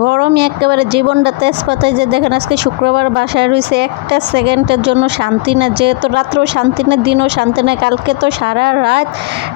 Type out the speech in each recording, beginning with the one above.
গরমে একেবারে জীবনটা তেজপাতায় যে দেখেন আজকে শুক্রবার বাসায় রয়েছে একটা সেকেন্ডের জন্য শান্তি না, যেহেতু রাত্রেও শান্তি না দিনও শান্তি না। কালকে তো সারা রাত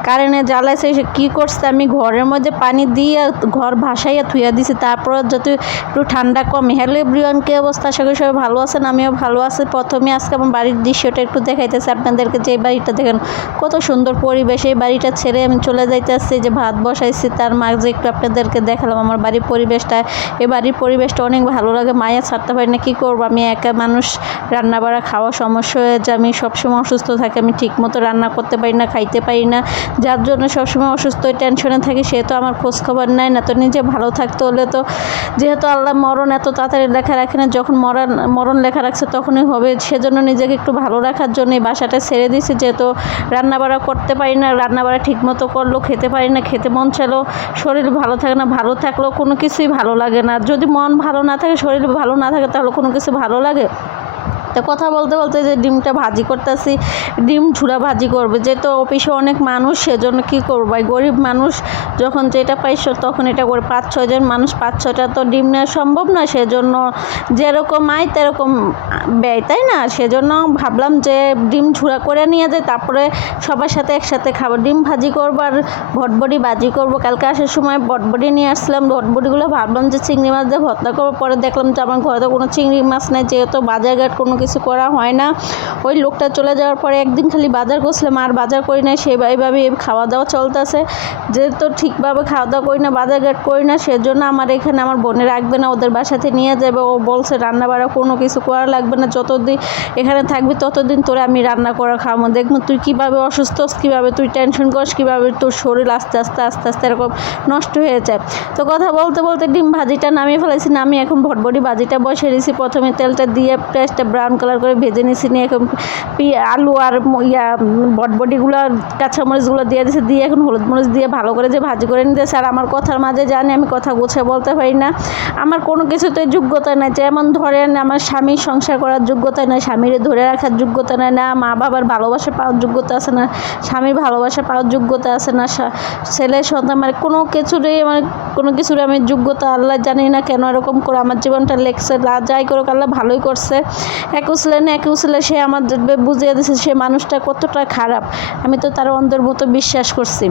কারেন্টে জ্বালাইছে, সে কী করছে আমি ঘরের মধ্যে পানি দিয়ে ঘর ভাসাইয়া থুইয়া দিছি, তারপর যদি একটু ঠান্ডা কমে। হ্যালো এভরিওয়ান, কী অবস্থা? আশা করি সবাই ভালো আছেন, আমিও ভালো আছি। প্রথমে আজকে আমার বাড়ির দৃশ্যটা একটু দেখাইতেছি আপনাদেরকে। যে বাড়িটা দেখেন কত সুন্দর পরিবেশ, এই বাড়িটা ছেড়ে আমি চলে যাইতেছি, যে ভাত বসাইছি তার মাঝে একটু আপনাদেরকে দেখালাম আমার বাড়ির পরিবেশটা। এ বাড়ির পরিবেশটা অনেক ভালো লাগে, মায়া ছাড়তে পারি না। কী করবো, আমি একা মানুষ, রান্না বাড়া খাওয়া সমস্যা হয়ে যায়, আমি সবসময় অসুস্থ থাকি, আমি ঠিক মতো রান্না করতে পারি না, খাইতে পারি না, যার জন্য সবসময় অসুস্থ টেনশনে থাকি। সে তো আমার খোঁজ খবর নেয় না। তো নিজে ভালো থাকতে হলে তো, যেহেতু আল্লাহ মরণ এত তাড়াতাড়ি লেখা রাখে না, যখন মরণ লেখা রাখছে তখনই হবে। সেজন্য নিজেকে একটু ভালো রাখার জন্য এই বাসাটা ছেড়ে দিয়েছি। যেহেতু রান্না বাড়া করতে পারি না, রান্না বাড়া ঠিক মতো করলেও খেতে পারি না, খেতে মন চাইলেও শরীর ভালো থাকে না, ভালো থাকলেও কোনো কিছুই ভালো লাগে না। যদি মন ভালো না থাকে, শরীর ভালো না থাকে, তাহলে কোনো কিছু ভালো লাগে? তো কথা বলতে বলতে যে ডিমটা ভাজি করতেছি, ডিম ঝুরা ভাজি করবে, যেহেতু অফিসে অনেক মানুষ, সেজন্য কী করবো, গরিব মানুষ যখন যেটা পাইছো তখন এটা করে 5-6 জন মানুষ, 5-6টা তো ডিম নেওয়া সম্ভব না, সেজন্য যেরকম আয় তেরকম ব্যয়, তাই না? সেজন্য ভাবলাম যে ডিম ঝুরা করে নিয়ে যাই, তারপরে সবার সাথে একসাথে খাবো। ডিম ভাজি করবো আর ভটবটি ভাজি করবো। কালকে আসার সময় ভটবটি নিয়ে আসলাম, ভটবটিগুলো ভাবলাম যে চিংড়ি মাছ দিয়ে ভর্তা করবো, পরে দেখলাম যে আমার ঘরে তো কোনো চিংড়ি মাছ নেই, যেহেতু বাজারঘাট কোনো কিছু করা হয় না। ওই লোকটা চলে যাওয়ার পরে একদিন খালি বাজার করছিলাম, আর বাজার করি না। সেইভাবে খাওয়া দাওয়া চলতেছে, যেহেতু ঠিকভাবে খাওয়া দাওয়া করি না, বাজারঘাট করি না, সেজন্য আমার এখানে আমার বোনের রাখবে না, ওদের বাসাতে নিয়ে যাবে। ও বলছে রান্না বাড়া কোনো কিছু করা লাগবে না, যতদিন এখানে থাকবি ততদিন তোরে আমি রান্না করে খাওয়াবো। দেখবো তুই কীভাবে অসুস্থ, কীভাবে তুই টেনশন করিস, কীভাবে তোর শরীর আস্তে আস্তে আস্তে আস্তে এরকম নষ্ট হয়ে যায়। তো কথা বলতে বলতে ডিম ভাজিটা নামিয়ে ফেলেছি, নামিয়ে এখন ভটবটি ভাজিটা বসিয়ে দিয়েছি। প্রথমে তেলটা দিয়ে পেঁয়াজটা ব্রাউন কালার করে ভেজে নিয়েছি, নিয়ে এখন আলু আর বটবটিগুলো, কাঁচামরিচগুলো দিয়ে দিয়েছি, দিয়ে এখন হলুদ মরিচ দিয়ে ভালো করে যে ভাজি করে নিতেছে। আর আমার কথার মাঝে জানি আমি কথা গুছিয়ে বলতে পারি না, আমার কোনো কিছুতে যোগ্যতা নেই। যেমন ধরেন আমার স্বামীর সংসার করার যোগ্যতা নেই, স্বামীরে ধরে রাখার যোগ্যতা নেই, না মা বাবার ভালোবাসা পাওয়ার যোগ্যতা আছে, না স্বামীর ভালোবাসা পাওয়ার যোগ্যতা আছে, না ছেলে সন্তান, মানে কোনো কিছুরই আমার কোনো কিছুর আমি যোগ্যতা, আল্লাহ জানি না কেন এরকম করে আমার জীবনটা লেখছে। যাই করুক আল্লাহ ভালোই করছে। একুশলে সে আমার বুঝিয়ে দিয়েছে সে মানুষটা কতটা খারাপ, আমি তো তার অন্ধের মতো বিশ্বাস করছি।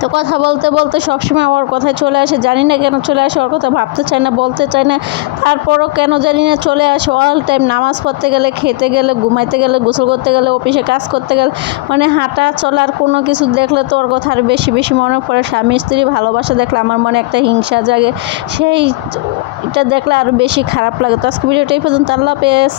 তো কথা বলতে বলতে সবসময় ওর কথায় চলে আসে, জানি না কেন চলে আসে, ওর কথা ভাবতে চায় না, বলতে চায় না, তারপরও কেন জানি না চলে আসে অল টাইম। নামাজ পড়তে গেলে, খেতে গেলে, ঘুমাইতে গেলে, গোসল করতে গেলে, অফিসে কাজ করতে গেলে, মানে হাঁটা চলার কোনো কিছু দেখলে তো ওর কথা আর বেশি বেশি মনে পড়ে। স্বামী স্ত্রী ভালোবাসা দেখলে আমার মনে একটা হিংসা জাগে, এটা দেখলে আরও বেশি খারাপ লাগে। তো আজকে ভিডিওটা এই পর্যন্ত, আল্লাহ হাফেজ।